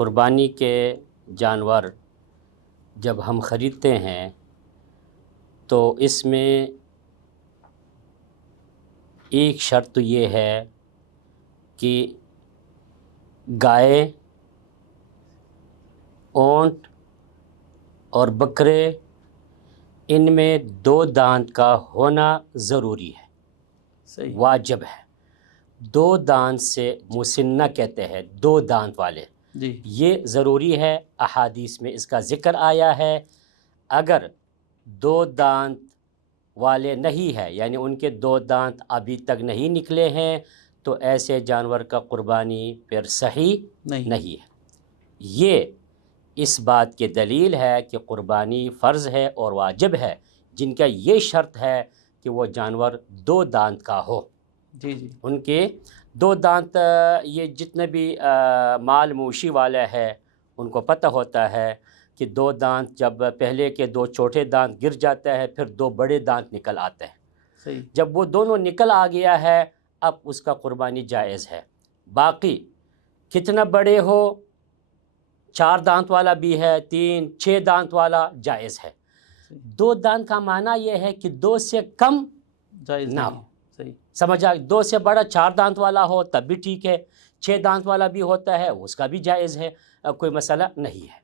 قربانی کے جانور جب ہم خریدتے ہیں تو اس میں ایک شرط تو یہ ہے کہ گائے، اونٹ اور بکرے ان میں 2 دانت کا ہونا ضروری ہے، صحیح، واجب ہے۔ 2 دانت سے مسنہ کہتے ہیں، 2 دانت والے، جی یہ ضروری ہے۔ احادیث میں اس کا ذکر آیا ہے۔ اگر 2 دانت والے نہیں ہے، یعنی ان کے 2 دانت ابھی تک نہیں نکلے ہیں، تو ایسے جانور کا قربانی پھر صحیح نہیں ہے۔ یہ اس بات کی دلیل ہے کہ قربانی فرض ہے اور واجب ہے جن کا یہ شرط ہے کہ وہ جانور 2 دانت کا ہو۔ جی جی ان کے 2 دانت، یہ جتنے بھی مال مویشی والے ہے ان کو پتہ ہوتا ہے کہ 2 دانت جب پہلے کے 2 چھوٹے دانت گر جاتا ہے پھر 2 بڑے دانت نکل آتے ہیں۔ صحیح، جب وہ دونوں نکل آ گیا ہے اب اس کا قربانی جائز ہے۔ باقی کتنا بڑے ہو، 4 دانت والا بھی ہے، 3 6 دانت والا جائز ہے۔ 2 دانت کا معنی یہ ہے کہ 2 سے کم جائز نہ نہیں، ہو، صحیح، سمجھ آ، 2 سے بڑا 4 دانت والا ہو تب بھی ٹھیک ہے، 6 دانت والا بھی ہوتا ہے اس کا بھی جائز ہے، کوئی مسئلہ نہیں ہے۔